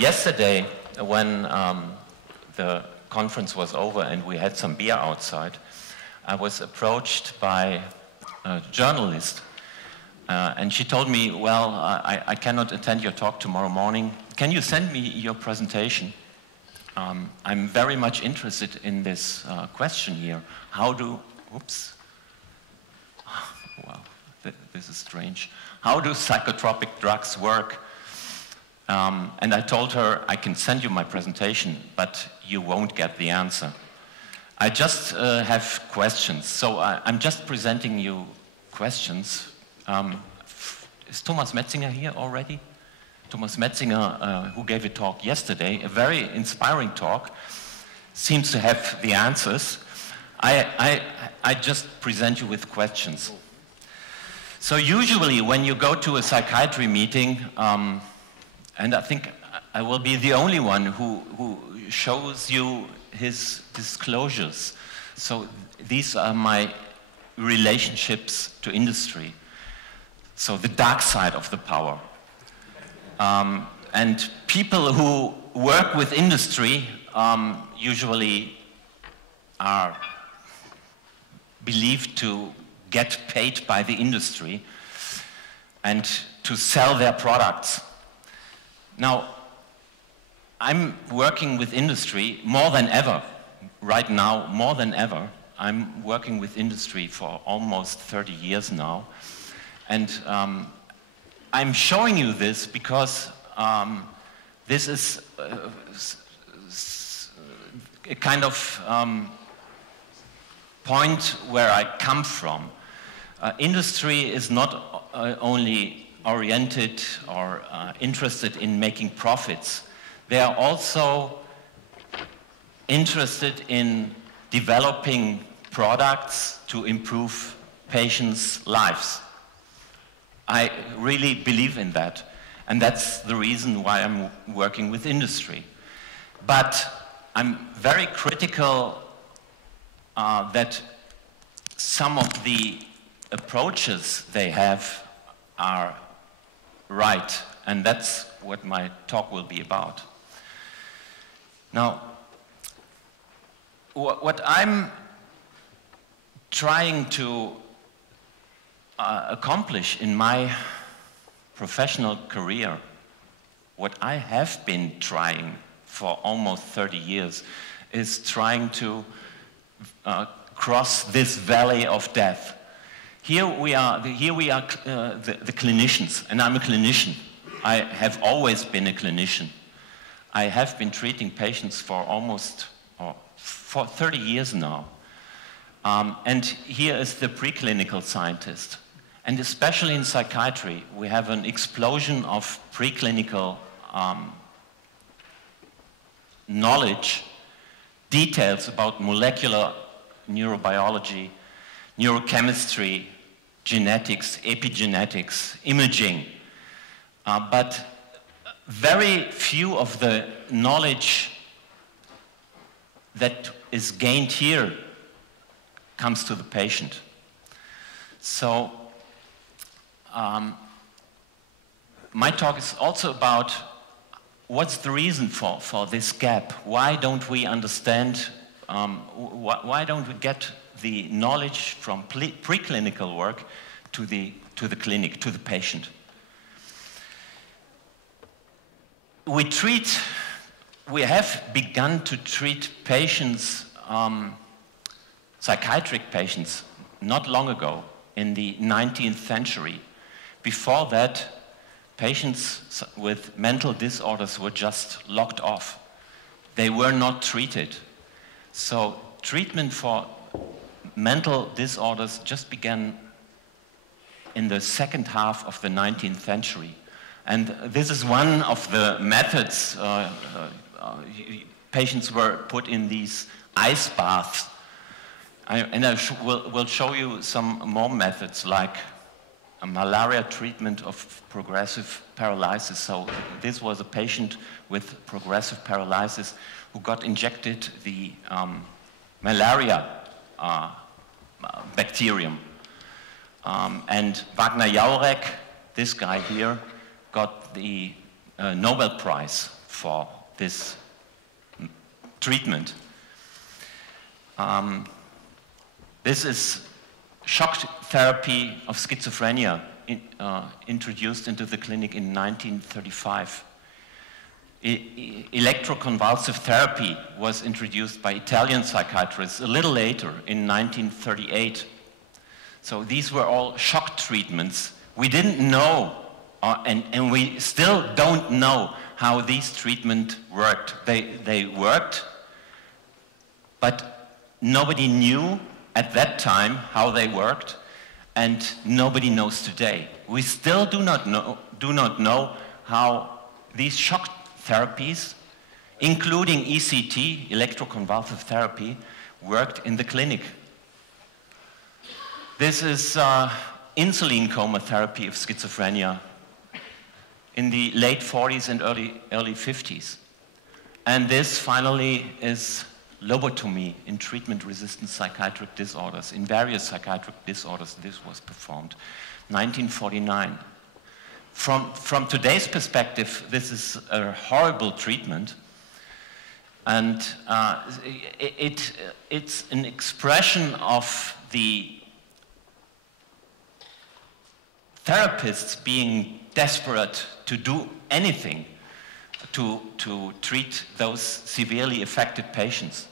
Yesterday, when the conference was over and we had some beer outside, I was approached by a journalist, and she told me, well, I cannot attend your talk tomorrow morning. Can you send me your presentation? I'm very much interested in this question here. How do, oops, wow, this is strange. How do psychotropic drugs work? And I told her, I can send you my presentation, but you won't get the answer. I just have questions, so I'm just presenting you questions. Is Thomas Metzinger here already? Thomas Metzinger, who gave a talk yesterday, a very inspiring talk, seems to have the answers. I just present you with questions. So usually when you go to a psychiatry meeting, and I think I will be the only one who shows you his disclosures. So these are my relationships to industry. So the dark side of the power. And people who work with industry usually are believed to get paid by the industry and to sell their products. Now, I'm working with industry more than ever. Right now, more than ever. I'm working with industry for almost 30 years now. And I'm showing you this because this is a kind of point where I come from. Industry is not only oriented or interested in making profits. They are also interested in developing products to improve patients' lives. I really believe in that, and that's the reason why I'm working with industry. But I'm very critical that some of the approaches they have are right, and that's what my talk will be about. Now, what I'm trying to accomplish in my professional career, what I have been trying for almost 30 years, is trying to cross this valley of death. Here we are the clinicians, and I'm a clinician. I have always been a clinician. I have been treating patients for almost for 30 years now. And here is the preclinical scientist. And especially in psychiatry, we have an explosion of preclinical knowledge, details about molecular neurobiology, neurochemistry, genetics, epigenetics, imaging. But very few of the knowledge that is gained here comes to the patient. So my talk is also about what's the reason for this gap. Why don't we understand, why don't we get the knowledge from preclinical work to the clinic, to the patient? We have begun to treat patients, psychiatric patients, not long ago, in the 19th century. Before that, patients with mental disorders were just locked off. They were not treated. So treatment for mental disorders just began in the second half of the 19th century. And this is one of the methods. Patients were put in these ice baths. I will show you some more methods, like a malaria treatment of progressive paralysis. So this was a patient with progressive paralysis who got injected the malaria bacterium. And Wagner Jaurek, this guy here, got the Nobel Prize for this treatment. This is shock therapy of schizophrenia, introduced into the clinic in 1935. Electroconvulsive therapy was introduced by Italian psychiatrists a little later in 1938. So these were all shock treatments. We didn't know, and we still don't know how these treatments worked. They worked, but nobody knew at that time how they worked, and nobody knows today. We still do not know how these shock therapies, including ECT, electroconvulsive therapy, worked in the clinic. This is insulin coma therapy of schizophrenia in the late 40s and early 50s. And this finally is lobotomy in treatment-resistant psychiatric disorders. In various psychiatric disorders, this was performed. 1949. From today's perspective, this is a horrible treatment, and it's an expression of the therapists being desperate to do anything to treat those severely affected patients.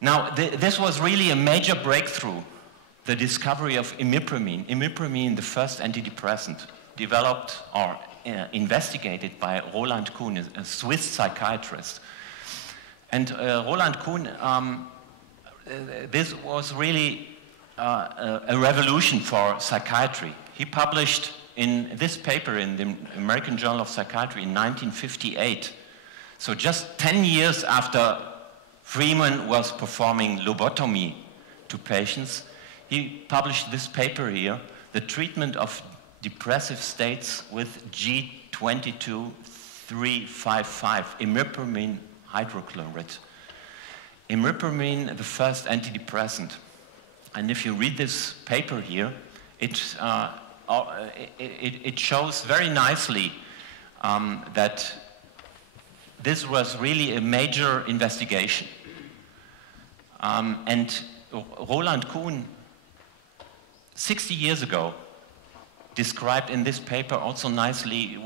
Now, this was really a major breakthrough, the discovery of imipramine. Imipramine, the first antidepressant, developed or investigated by Roland Kuhn, a Swiss psychiatrist. And Roland Kuhn, this was really a revolution for psychiatry. He published in this paper in the American Journal of Psychiatry in 1958. So just 10 years after Freeman was performing lobotomy to patients, he published this paper here, The Treatment of Depressive States with G22-355, imipramine hydrochloride. Imipramine, the first antidepressant. And if you read this paper here, it shows very nicely that this was really a major investigation. And Roland Kuhn, 60 years ago, described in this paper also nicely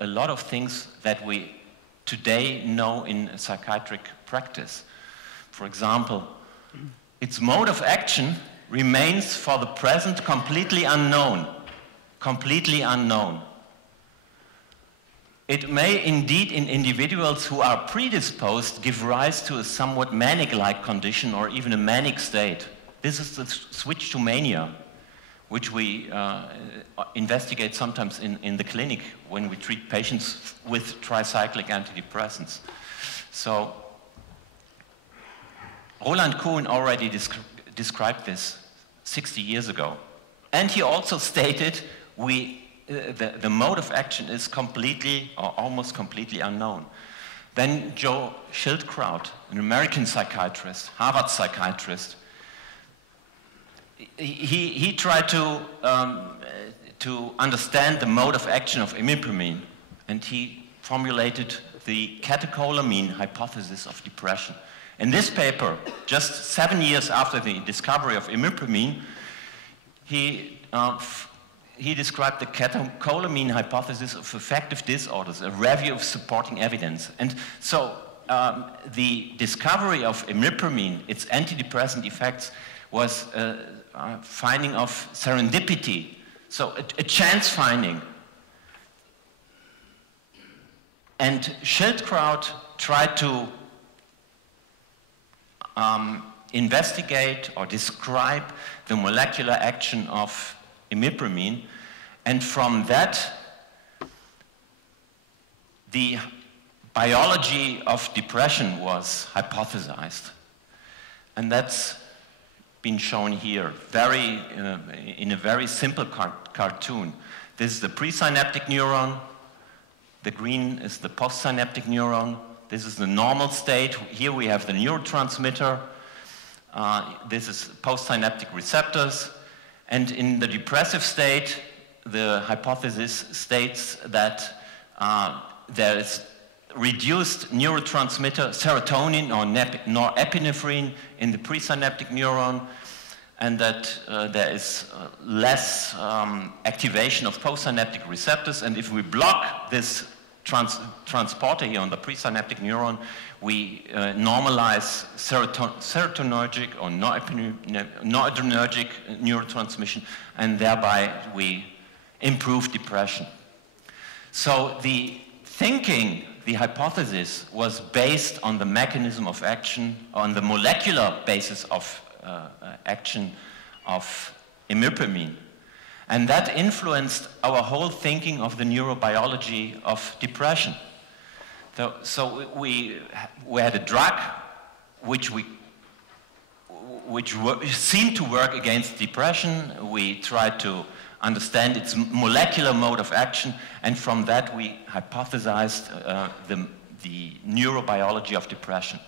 a lot of things that we today know in psychiatric practice. For example, its mode of action remains for the present completely unknown. Completely unknown. It may indeed, in individuals who are predisposed, give rise to a somewhat manic-like condition or even a manic state. This is the switch to mania, which we investigate sometimes in the clinic when we treat patients with tricyclic antidepressants. So, Roland Kuhn already described this 60 years ago. And he also stated the mode of action is completely or almost completely unknown. Then Joe Schildkraut, an American psychiatrist, Harvard psychiatrist, he tried to understand the mode of action of imipramine, and he formulated the catecholamine hypothesis of depression. In this paper, just 7 years after the discovery of imipramine, he described the catecholamine hypothesis of affective disorders, a review of supporting evidence. And so the discovery of imipramine, its antidepressant effects, was a finding of serendipity, so a chance finding. And Schildkraut tried to investigate or describe the molecular action of imipramine, and from that, the biology of depression was hypothesized. And that's been shown here, in a very simple cartoon. This is the presynaptic neuron, the green is the postsynaptic neuron, this is the normal state. Here we have the neurotransmitter, this is postsynaptic receptors, and in the depressive state, the hypothesis states that there is reduced neurotransmitter serotonin or norepinephrine in the presynaptic neuron, and that there is less activation of postsynaptic receptors. And if we block this transporter here on the presynaptic neuron, we normalize serotonergic or noradrenergic neurotransmission, and thereby we improve depression. So the thinking, the hypothesis, was based on the mechanism of action, on the molecular basis of action of imipramine. And that influenced our whole thinking of the neurobiology of depression. So we had a drug which seemed to work against depression. We tried to understand its molecular mode of action, and from that we hypothesized the neurobiology of depression.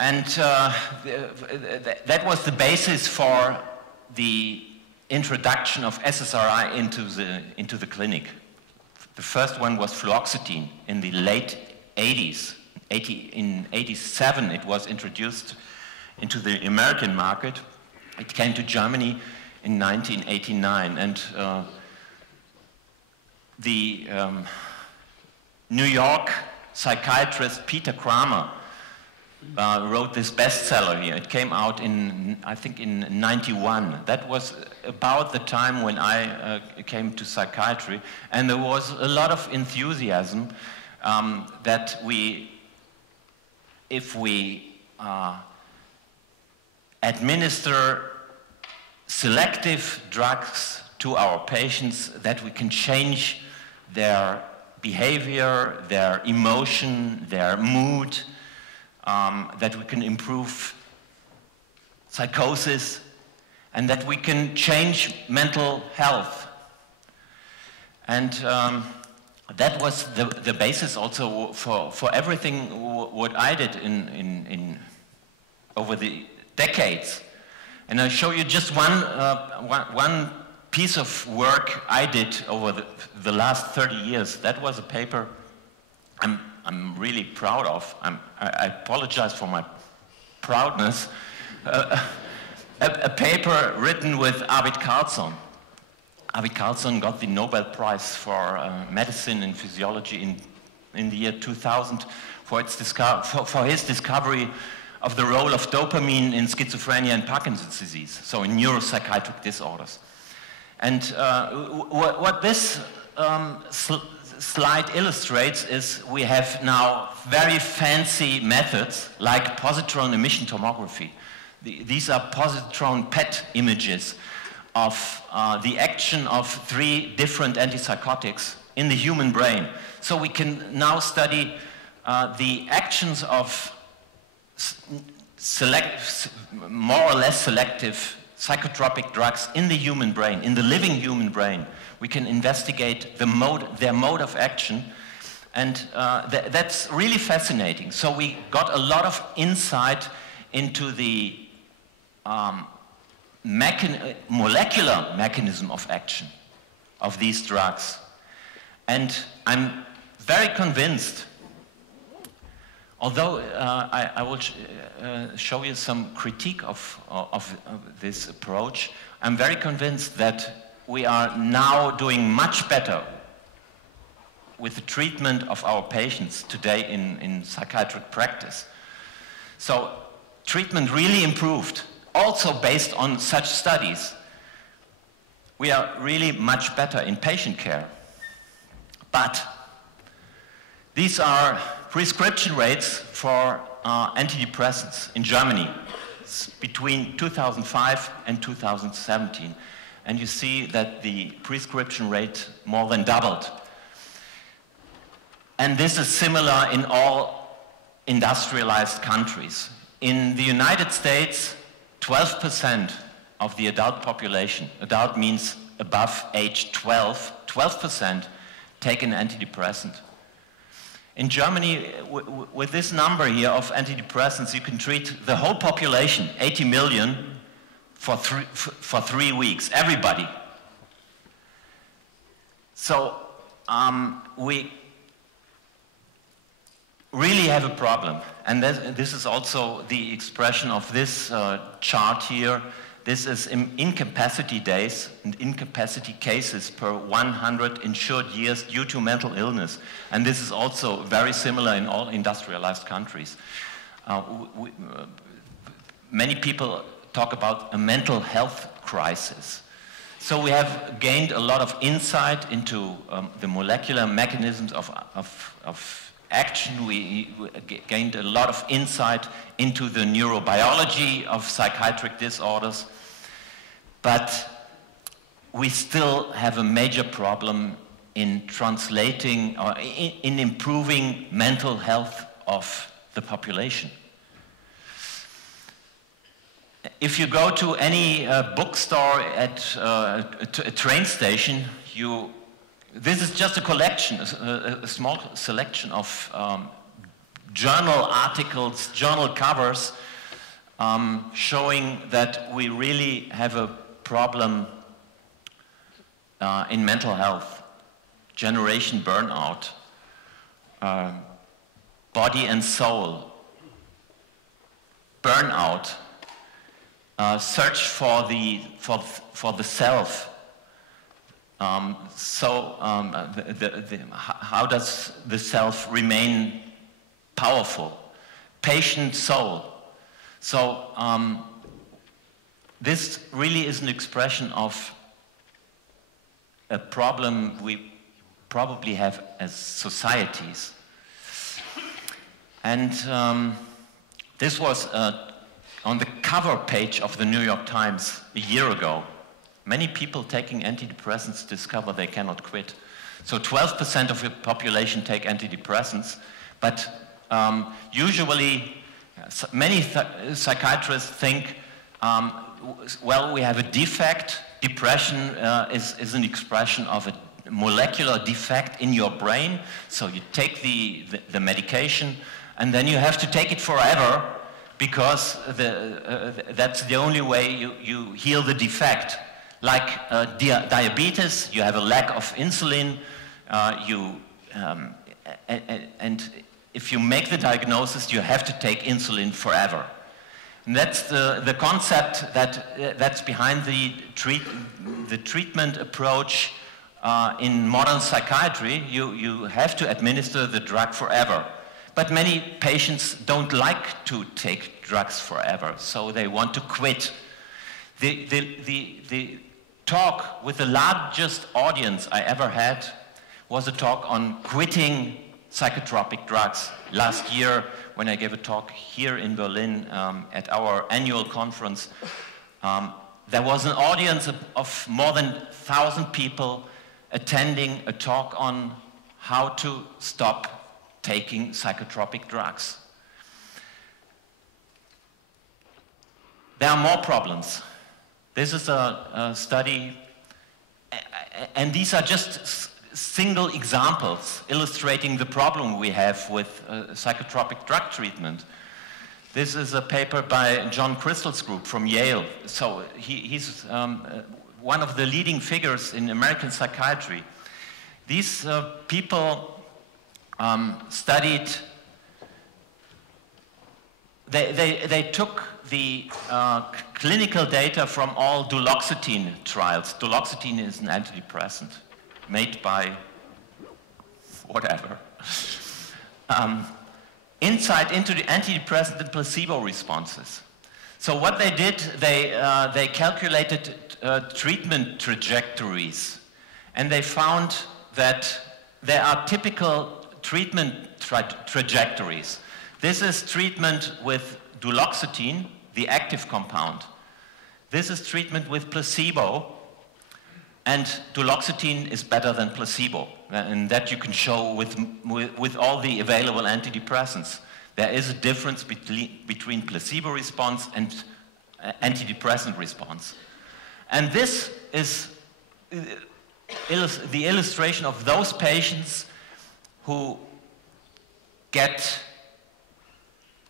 And that was the basis for the introduction of SSRI into the clinic. The first one was fluoxetine in the late 80s. In 87 it was introduced into the American market. It came to Germany in 1989, and the New York psychiatrist Peter Kramer wrote this bestseller here. It came out I think in 91. That was about the time when I came to psychiatry, and there was a lot of enthusiasm that if we administer selective drugs to our patients, that we can change their behavior, their emotion, their mood, that we can improve psychosis, and that we can change mental health. And that was the basis also for everything what I did over the decades. And I'll show you just one piece of work I did over the last 30 years. That was a paper I'm really proud of. I apologize for my proudness. A paper written with Arvid Carlsson. Arvid Carlsson got the Nobel Prize for medicine and physiology in the year 2000 for his discovery of the role of dopamine in schizophrenia and Parkinson's disease, so in neuropsychiatric disorders. And what this slide illustrates is we have now very fancy methods like positron emission tomography. These are positron PET images of the action of 3 different antipsychotics in the human brain. So we can now study the actions of more or less selective psychotropic drugs in the human brain, in the living human brain. We can investigate their mode of action, and that's really fascinating. So we got a lot of insight into the molecular mechanism of action of these drugs. And I'm very convinced, although I will show you some critique of this approach, I'm very convinced that we are now doing much better with the treatment of our patients today in psychiatric practice. So treatment really improved, also based on such studies. We are really much better in patient care. But these are prescription rates for antidepressants in Germany between 2005 and 2017. And you see that the prescription rate more than doubled. And this is similar in all industrialized countries. In the United States, 12% of the adult population, adult means above age 12, 12% take an antidepressant. In Germany, with this number here of antidepressants, you can treat the whole population, 80 million, for 3 weeks, everybody. So we really have a problem. And this is also the expression of this chart here. This is incapacity days and incapacity cases per 100 insured years due to mental illness. And this is also very similar in all industrialized countries. Many people talk about a mental health crisis. So we have gained a lot of insight into the molecular mechanisms of action. We gained a lot of insight into the neurobiology of psychiatric disorders, but we still have a major problem in translating or in improving mental health of the population. If you go to any bookstore at a train station, this is just a collection, a small selection of journal articles, journal covers, showing that we really have a problem in mental health, generation burnout, body and soul, burnout, search for the self. How does the self remain powerful? Patient soul. So this really is an expression of a problem we probably have as societies. And this was on the cover page of the New York Times a year ago. Many people taking antidepressants discover they cannot quit. So 12% of the population take antidepressants, but usually many psychiatrists think, well, we have a defect. Depression is an expression of a molecular defect in your brain. So you take the medication, and then you have to take it forever, because that's the only way you heal the defect. Like diabetes, you have a lack of insulin, and if you make the diagnosis, you have to take insulin forever. And that's the concept that's behind the treatment approach in modern psychiatry. You have to administer the drug forever. But many patients don't like to take drugs forever, so they want to quit. The talk with the largest audience I ever had was a talk on quitting psychotropic drugs. Last year, when I gave a talk here in Berlin at our annual conference, there was an audience of more than 1,000 people attending a talk on how to stop taking psychotropic drugs. There are more problems. This is a study, and these are just single examples illustrating the problem we have with psychotropic drug treatment. This is a paper by John Crystal's group from Yale. So he's one of the leading figures in American psychiatry. These people studied, they took the clinical data from all duloxetine trials. Duloxetine is an antidepressant made by whatever. Insight into the antidepressant and placebo responses. So what they did, they calculated treatment trajectories, and they found that there are typical treatment trajectories. This is treatment with duloxetine, the active compound. This is treatment with placebo, and duloxetine is better than placebo, and that you can show with all the available antidepressants. There is a difference between placebo response and antidepressant response. And this is the illustration of those patients who get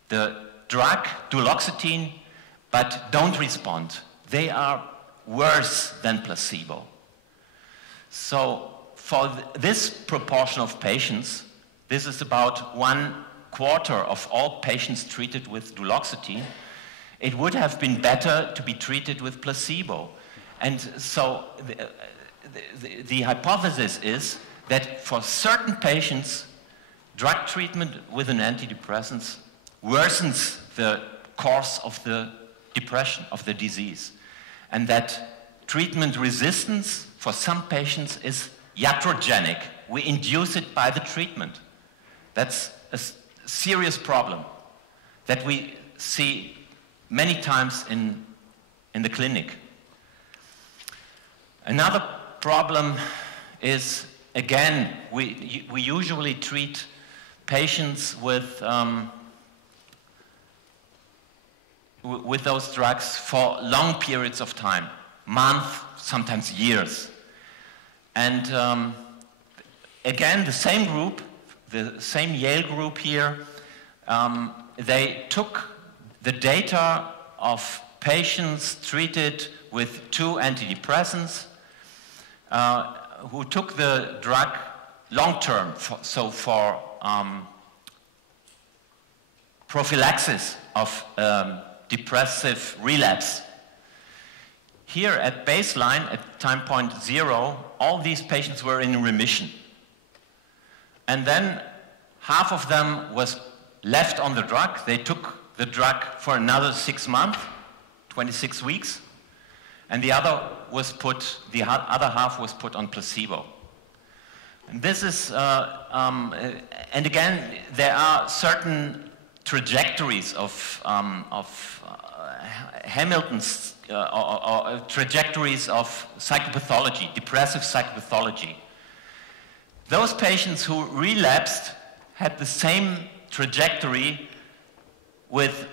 the drug, duloxetine, but don't respond. They are worse than placebo. So for this proportion of patients, this is about 1/4 of all patients treated with duloxetine, it would have been better to be treated with placebo. And so the hypothesis is that for certain patients, drug treatment with an antidepressant worsens the course of the depression, of the disease. And that treatment resistance for some patients is iatrogenic. We induce it by the treatment. That's a serious problem that we see many times in the clinic. Another problem is, again, we usually treat patients with those drugs for long periods of time, months, sometimes years. And again, the same group, the same Yale group here, they took the data of patients treated with 2 antidepressants who took the drug long-term, for prophylaxis of depressive relapse. Here at baseline, at time point 0, all these patients were in remission. And then half of them was left on the drug. They took the drug for another 6 months, 26 weeks, and the other half was put on placebo. And this is, and again, there are certain trajectories of Hamilton's, or trajectories of psychopathology, depressive psychopathology. Those patients who relapsed had the same trajectory with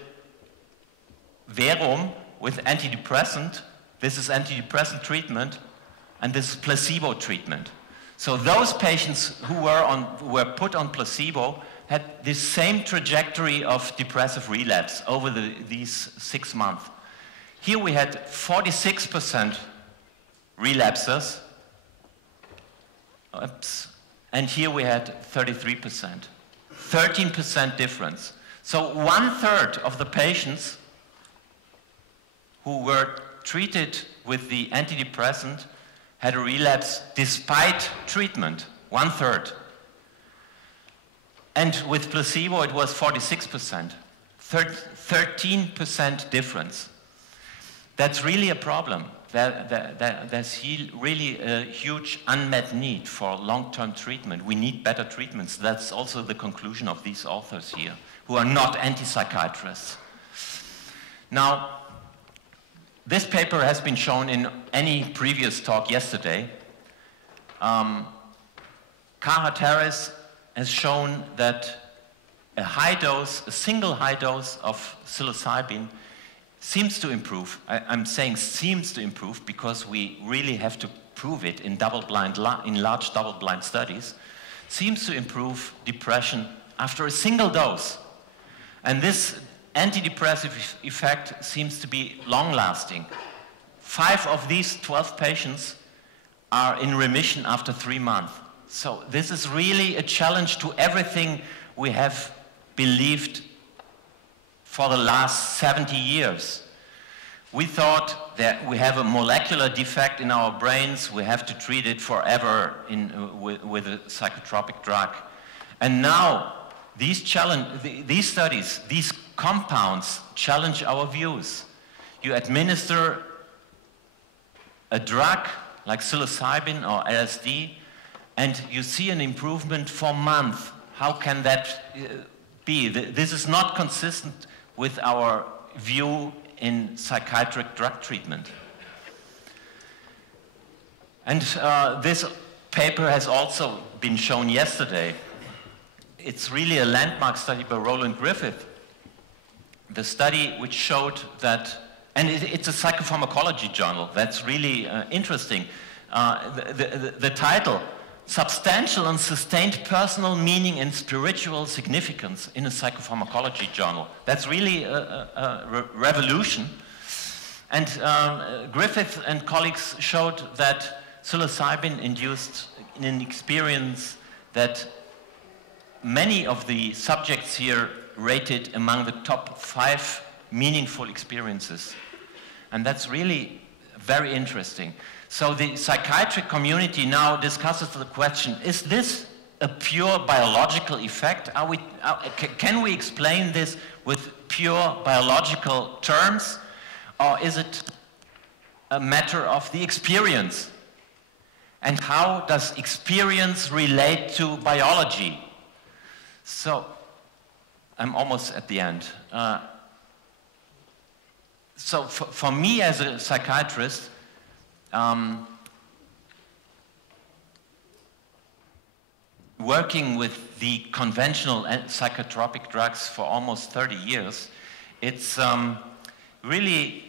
verum, with antidepressant. This is antidepressant treatment, and this is placebo treatment. So those patients who were put on placebo had the same trajectory of depressive relapse over these 6 months. Here we had 46% relapsers, and here we had 33%, 13% difference. So 1/3 of the patients who were treated with the antidepressant had a relapse despite treatment, 1/3. And with placebo, it was 46%, 13% difference. That's really a problem. There's really a huge unmet need for long-term treatment. We need better treatments. That's also the conclusion of these authors here, who are not anti-psychiatrists. Now, this paper has been shown in any previous talk yesterday. Carhart-Harris has shown that a single high dose of psilocybin seems to improve. I'm saying seems to improve because we really have to prove it in large double-blind studies. Seems to improve depression after a single dose. And this antidepressive effect seems to be long-lasting. 5 of these 12 patients are in remission after 3 months. So this is really a challenge to everything we have believed for the last 70 years. We thought that we have a molecular defect in our brains, we have to treat it forever with a psychotropic drug. And now these studies, these compounds challenge our views. You administer a drug like psilocybin or LSD, and you see an improvement for months. How can that be? This is not consistent with our view in psychiatric drug treatment. And this paper has also been shown yesterday. It's really a landmark study by Roland Griffith. The study which showed that, and it's a psychopharmacology journal, that's really interesting. The title, Substantial and Sustained Personal Meaning and Spiritual Significance in a Psychopharmacology Journal. That's really a revolution. And Griffith and colleagues showed that psilocybin induced in an experience that many of the subjects here rated among the top 5 meaningful experiences. And that's really very interesting. So the psychiatric community now discusses the question, is this a pure biological effect? Can we explain this with pure biological terms? Or is it a matter of the experience? And how does experience relate to biology? So, I'm almost at the end. So for me as a psychiatrist, working with the conventional psychotropic drugs for almost 30 years, it's really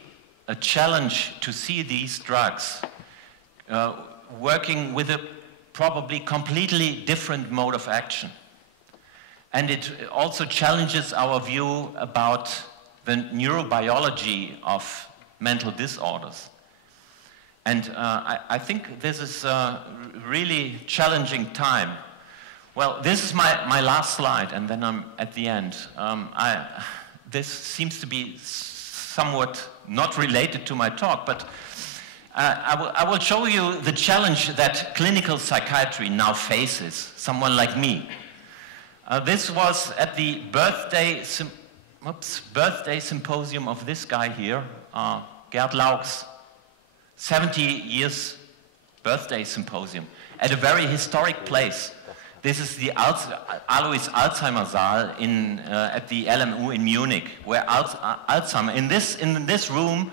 a challenge to see these drugs working with a probably completely different mode of action. And it also challenges our view about the neurobiology of mental disorders. And I think this is a really challenging time. Well, this is my last slide, and then I'm at the end. This seems to be somewhat not related to my talk, but I will show you the challenge that clinical psychiatry now faces, someone like me. This was at the birthday symposium of this guy here, Gerd Laux. 70 years birthday symposium at a very historic place. This is the Alois Alzheimer Saal at the LMU in Munich, where Alzheimer, in this room,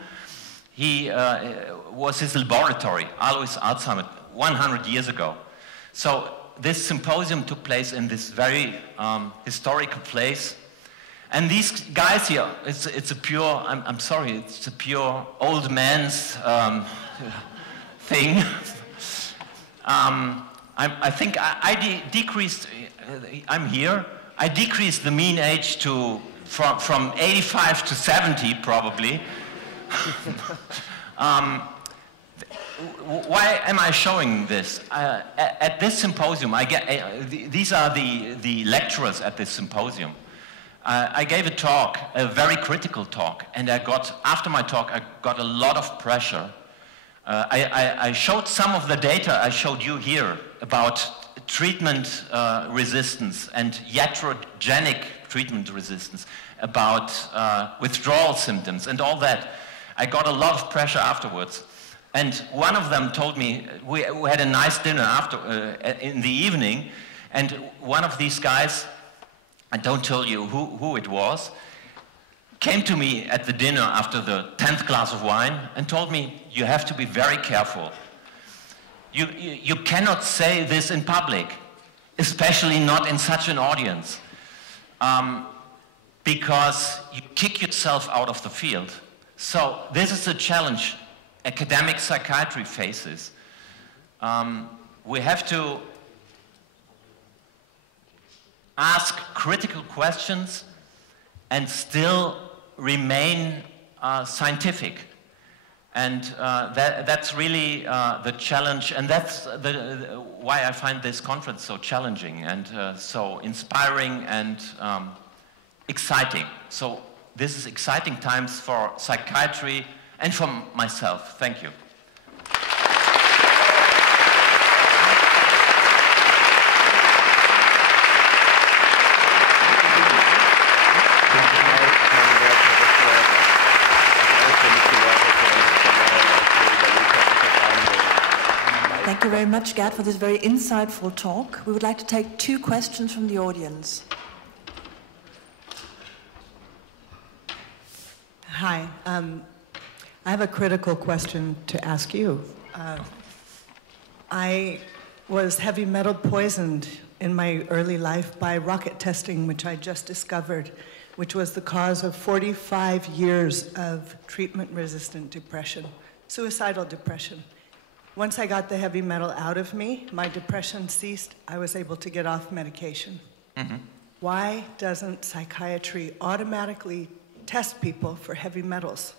he was his laboratory, Alois Alzheimer, 100 years ago. So this symposium took place in this very historical place. And these guys here, it's a pure, I'm sorry, it's a pure old man's thing. I think I decreased, I'm here, I decreased the mean age from 85 to 70 probably. Why am I showing this? At this symposium, these are the lecturers at this symposium. I gave a talk, a very critical talk, and after my talk, I got a lot of pressure. I showed some of the data I showed you here about treatment resistance and iatrogenic treatment resistance, about withdrawal symptoms and all that. I got a lot of pressure afterwards. And one of them told me, we had a nice dinner in the evening, and one of these guys, I don't tell you who it was, came to me at the dinner after the 10th glass of wine and told me, you have to be very careful. You cannot say this in public, especially not in such an audience, because you kick yourself out of the field. So this is a challenge academic psychiatry faces. We have to ask critical questions and still remain scientific. And that's really the challenge, and that's why I find this conference so challenging and so inspiring and exciting. So this is exciting times for psychiatry and for myself. Thank you. Thank you very much, Gerd, for this very insightful talk. We would like to take 2 questions from the audience. Hi. I have a critical question to ask you. I was heavy metal poisoned in my early life by rocket testing, which I just discovered, which was the cause of 45 years of treatment-resistant depression, suicidal depression. Once I got the heavy metal out of me, my depression ceased. I was able to get off medication. Mm-hmm. Why doesn't psychiatry automatically test people for heavy metals?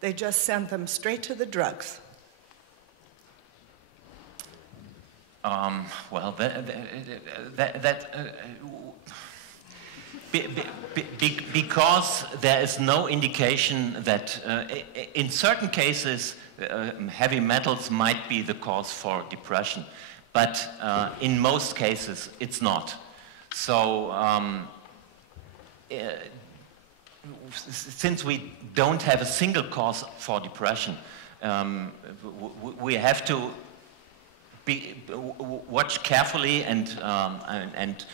They just send them straight to the drugs. Well, because there is no indication that in certain cases heavy metals might be the cause for depression, but in most cases it's not. So since we don't have a single cause for depression, we have to watch carefully and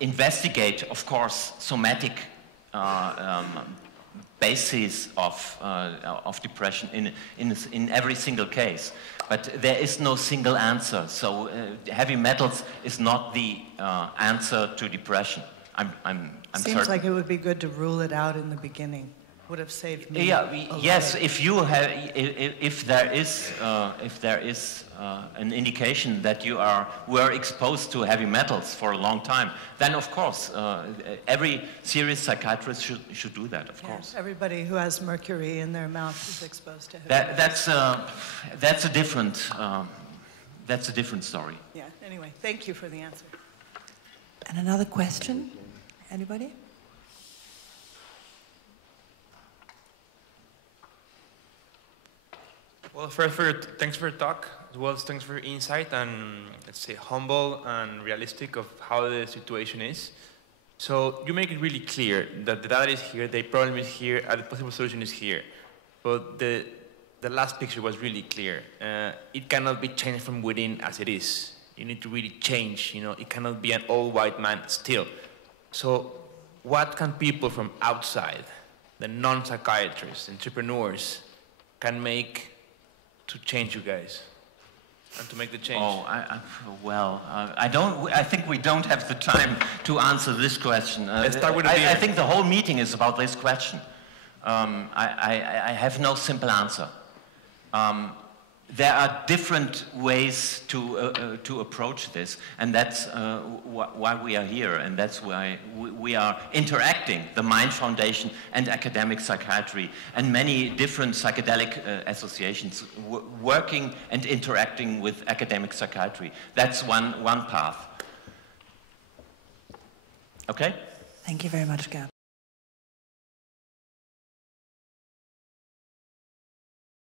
investigate, of course, somatic bases of depression in every single case. But there is no single answer. So heavy metals is not the answer to depression. I'm Seems certain. like it would be good to rule it out in the beginning. Would have saved me. Yeah. Yes. If you have, if there is an indication that you were exposed to heavy metals for a long time, then of course every serious psychiatrist should do that. Of course. Everybody who has mercury in their mouth is exposed to heavy metals. That's a different story. Yeah. Anyway, thank you for the answer. And another question? Anybody? Well, first, thanks for your talk, as well as thanks for your insight and, let's say, humble and realistic of how the situation is. So you make it really clear that the data is here, the problem is here, and the possible solution is here. But the last picture was really clear. It cannot be changed from within as it is. You need to really change, you know, it cannot be an old white man still. So what can people from outside, the non-psychiatrists, entrepreneurs, can make to change you guys and to make the change? Oh, I think we don't have the time to answer this question. Let's start with I think the whole meeting is about this question. I have no simple answer. There are different ways to approach this, and that's why we are here, and that's why we are interacting, the Mind Foundation and academic psychiatry, and many different psychedelic associations working and interacting with academic psychiatry. That's one path. Okay? Thank you very much, Gerd.